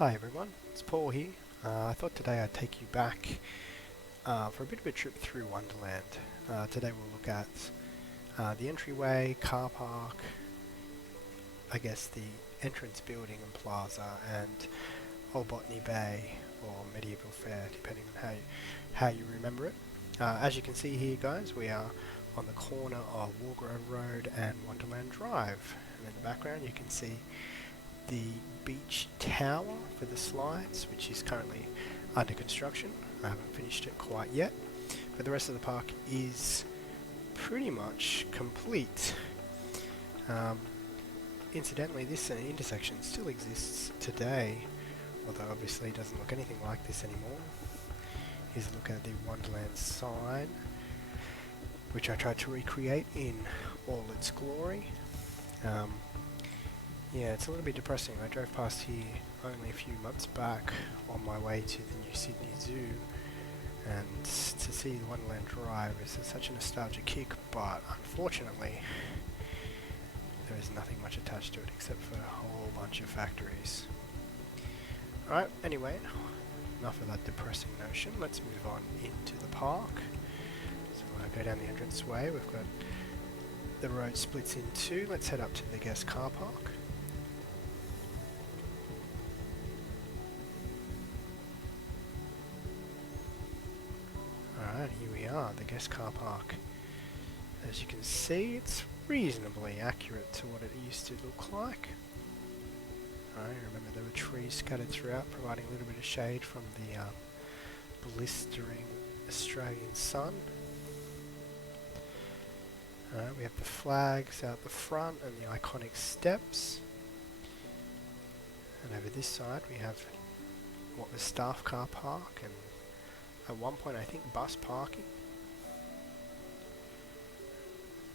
Hi everyone, it's Paul here. I thought today I'd take you back for a bit of a trip through Wonderland. Today we'll look at the entryway, car park, I guess the entrance building and plaza, and Old Botany Bay or Medieval Fair, depending on how you remember it. As you can see here guys, we are on the corner of Wargrove Road and Wonderland Drive. And in the background you can see the beach tower for the slides, which is currently under construction. I haven't finished it quite yet, but the rest of the park is pretty much complete. Incidentally, this intersection still exists today, although obviously it doesn't look anything like this anymore. Here's a look at the Wonderland sign, which I tried to recreate in all its glory. Yeah, it's a little bit depressing. I drove past here only a few months back on my way to the new Sydney Zoo, and to see the Wonderland Drive is such a nostalgic kick, but unfortunately there is nothing much attached to it except for a whole bunch of factories. Alright, anyway, enough of that depressing notion. Let's move on into the park. So when I go down the entrance way, we've got the road splits in two. Let's head up to the guest car park. Alright, here we are, the guest car park. As you can see, it's reasonably accurate to what it used to look like. Alright, remember there were trees scattered throughout, providing a little bit of shade from the blistering Australian sun. Alright, we have the flags out the front and the iconic steps. And over this side we have what was staff car park, and at one point I think bus parking.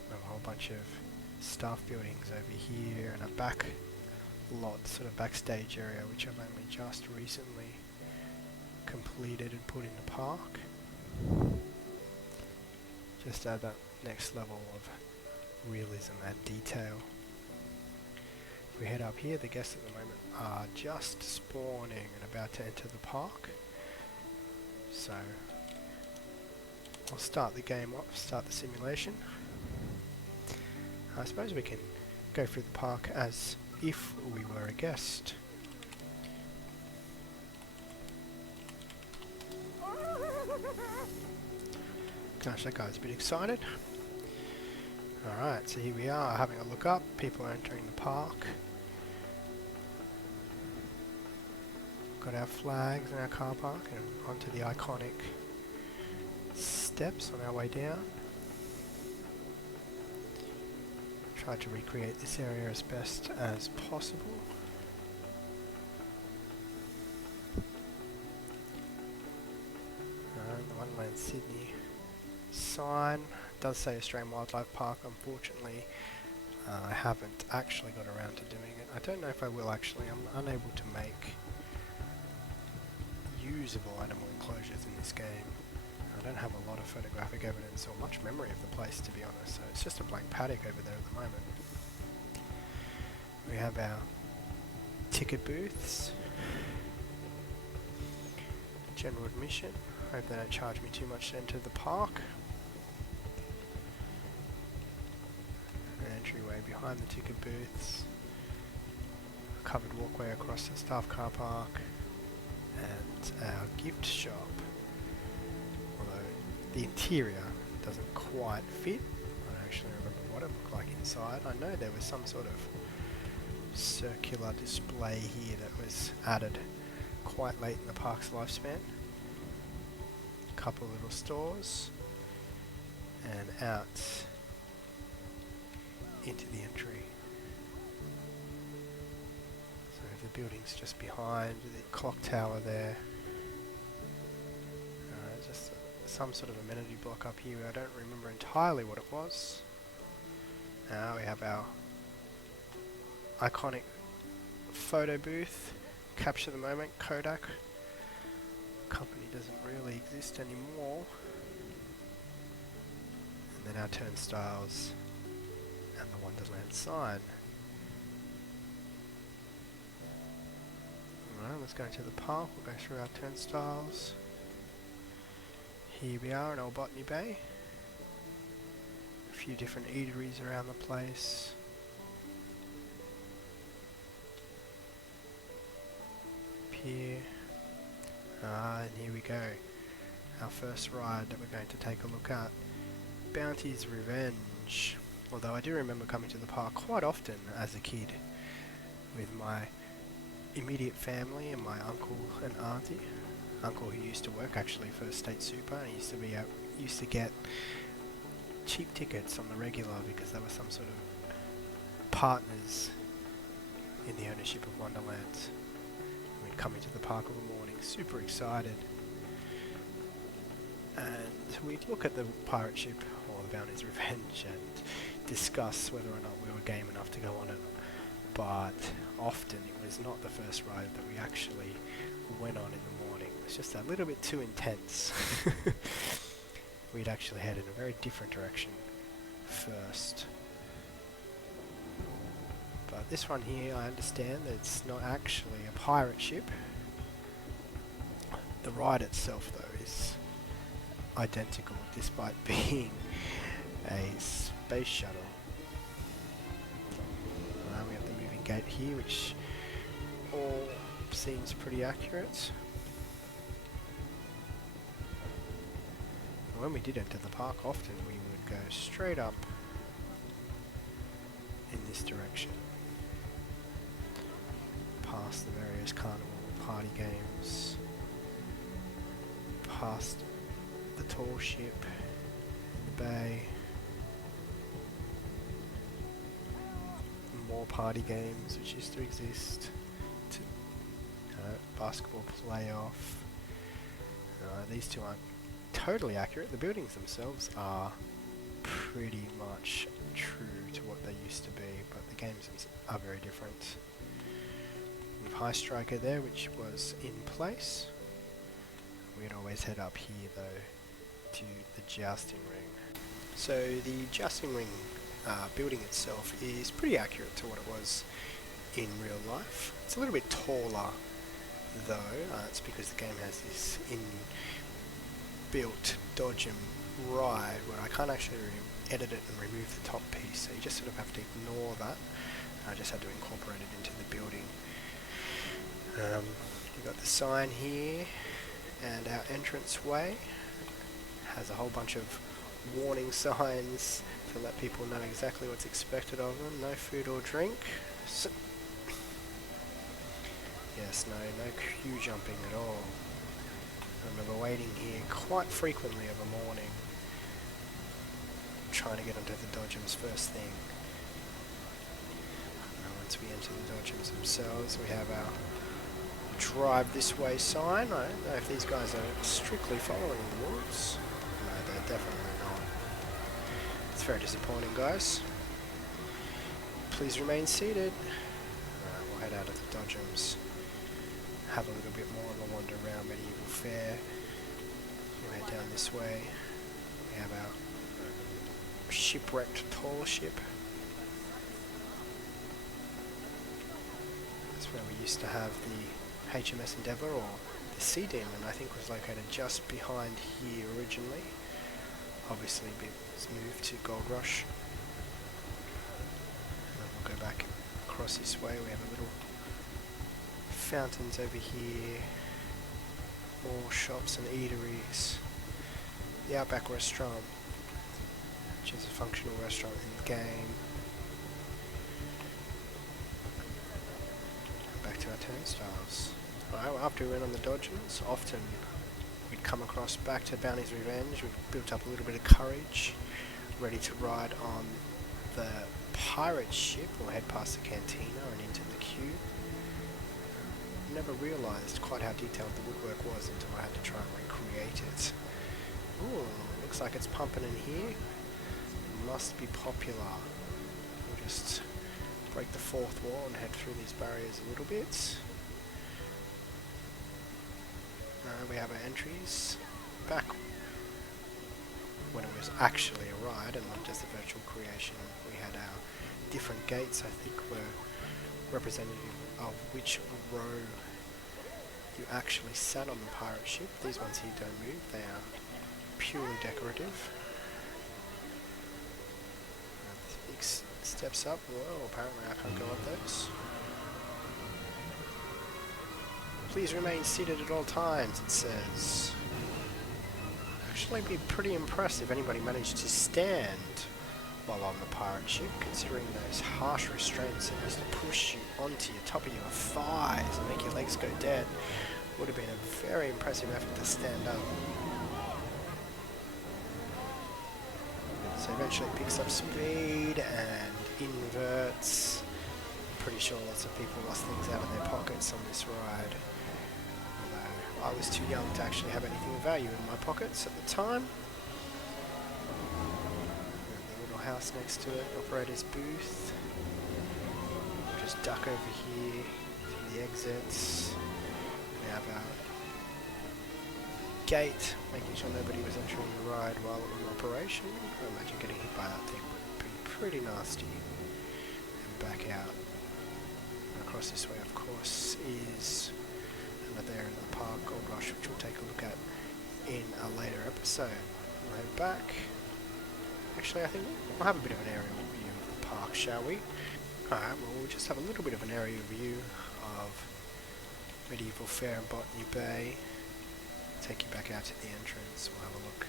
We have a whole bunch of staff buildings over here and a back lot, sort of backstage area, which I've only just recently completed and put in the park. Just add that next level of realism and detail. If we head up here, the guests at the moment are just spawning and about to enter the park. So I'll start the game off, start the simulation. I suppose we can go through the park as if we were a guest. Gosh, that guy's a bit excited. Alright, so here we are having a look up. People are entering the park. Got our flags in our car park and onto the iconic steps on our way down. Tried to recreate this area as best as possible. The Wonderland Sydney sign does say Australian Wildlife Park. Unfortunately, I haven't actually got around to doing it. I don't know if I will actually. I'm unable to make usable animal enclosures in this game. I don't have a lot of photographic evidence or much memory of the place, to be honest, so it's just a blank paddock over there at the moment. We have our ticket booths, general admission. Hope they don't charge me too much to enter the park. An entryway behind the ticket booths, a covered walkway across the staff car park, and our gift shop. Although the interior doesn't quite fit. I don't actually remember what it looked like inside. I know there was some sort of circular display here that was added quite late in the park's lifespan. A couple little stores, and out into the entry. So the building's just behind the clock tower there. Just some sort of amenity block up here. I don't remember entirely what it was. Now we have our iconic photo booth, capture the moment, Kodak. The company doesn't really exist anymore. And then our turnstiles and the Wonderland sign. Alright, let's go into the park. We'll go through our turnstiles. Here we are in Old Botany Bay. A few different eateries around the place. Here. And here we go. Our first ride that we're going to take a look at. Bounty's Revenge. Although I do remember coming to the park quite often as a kid with my immediate family and my uncle and auntie. Uncle who used to work actually for State Super, and he used to get cheap tickets on the regular because they were some sort of partners in the ownership of Wonderland. We'd come into the park of a morning, super excited, and we'd look at the pirate ship or the Bounty's Revenge and discuss whether or not we were game enough to go on it. But often it was not the first ride that we actually went on in the morning. It was just a little bit too intense. We'd actually head in a very different direction first. But this one here, I understand that it's not actually a pirate ship. The ride itself though is identical despite being a space shuttle. We have the moving gate here, which all seems pretty accurate. When we did enter the park, often we would go straight up in this direction, past the various carnival party games, past the tall ship in the bay, more party games which used to exist, to basketball playoff. These two aren't totally accurate. The buildings themselves are pretty much true to what they used to be, but the games are very different. We have High Striker there, which was in place. We'd always head up here though to the jousting ring. So the jousting ring building itself is pretty accurate to what it was in real life. It's a little bit taller though. It's because the game has this inbuilt dodge and ride where I can't actually edit it and remove the top piece, so you just sort of have to ignore that. I just had to incorporate it into the building. We've got the sign here, and our entrance way has a whole bunch of warning signs to let people know exactly what's expected of them. No food or drink. Yes, no queue jumping at all. I remember waiting here quite frequently of a morning, trying to get onto the dodgems first thing. Once we enter the dodgems themselves, we have our drive this way sign. I don't know if these guys are strictly following the rules. No, they're definitely not. It's very disappointing, guys. Please remain seated. We'll head out of the dodgems, have a little bit more of a wander around Medieval Faire. We'll head down this way. We have our shipwrecked tall ship. That's where we used to have the HMS Endeavour, or the Sea Demon, I think was located just behind here originally. Obviously it's moved to Gold Rush. And then we'll go back across this way. We have a little fountains over here, more shops and eateries. The Outback Restaurant, which is a functional restaurant in the game. Back to our turnstiles. Well, after we went on the dodgems, often we'd come across back to Bounty's Revenge. We've built up a little bit of courage, ready to ride on the pirate ship. We'll head past the cantina and into the queue. Never realised quite how detailed the woodwork was until I had to try and recreate it. Ooh, looks like it's pumping in here. It must be popular. We'll just break the fourth wall and head through these barriers a little bit. We have our entries. Back when it was actually a ride and not just a virtual creation, we had our different gates, I think, were representative of which row actually sat on the pirate ship. These ones here don't move, they are purely decorative. Big steps up. Whoa, apparently I can't go up those. Please remain seated at all times, it says. Actually be pretty impressed if anybody managed to stand while on the pirate ship, considering those harsh restraints that used to push you onto your top of your thighs and make your legs go dead. Would have been a very impressive effort to stand up. So eventually it picks up speed and inverts. Pretty sure lots of people lost things out of their pockets on this ride. Although I was too young to actually have anything of value in my pockets at the time. House next to it, operator's booth. We'll just duck over here to the exits. We have our gate, making sure nobody was entering the ride while it was in operation. I imagine getting hit by that thing would be pretty nasty. And back out. And across this way, of course, is another area of the park, Gold Rush, which we'll take a look at in a later episode. We'll head back. Actually, I think we'll have a bit of an aerial view of the park, shall we? Alright, well, we'll just have a little bit of an aerial view of medieval Faire and Botany Bay. Take you back out to the entrance. We'll have a look,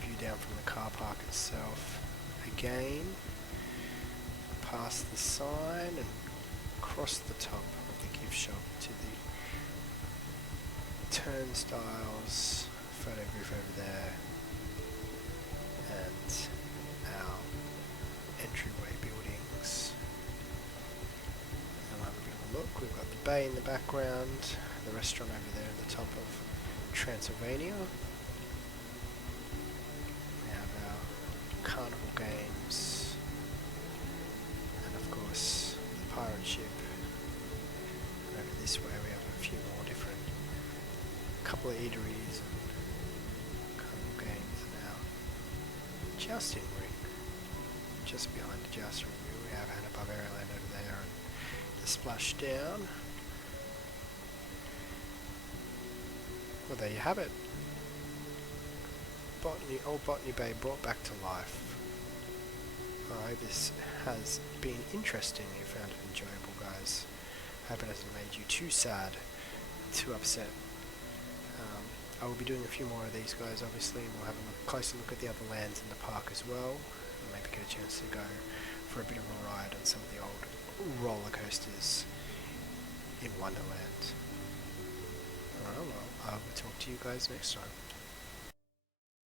view down from the car park itself. Again, past the sign and across the top of the gift shop to the turnstiles, photo booth over there, and our entryway buildings. And I'll have a bit of a look. We've got the bay in the background, the restaurant over there at the top of Transylvania. We have our carnival games, and of course the pirate ship. And over this way we have a few more different, couple of eateries and carnival games now. Jousting ring. Just behind the jousting ring we have Hanna Barbera Land over there and the splashdown. Well, there you have it. Old Botany Bay brought back to life. I hope this has been interesting. You found it enjoyable, guys. I hope it hasn't made you too sad, too upset. I will be doing a few more of these, guys, obviously, and we'll have a closer look at the other lands in the park as well, and maybe get a chance to go for a bit of a ride on some of the old roller coasters in Wonderland. Alright, well, I will talk to you guys next time.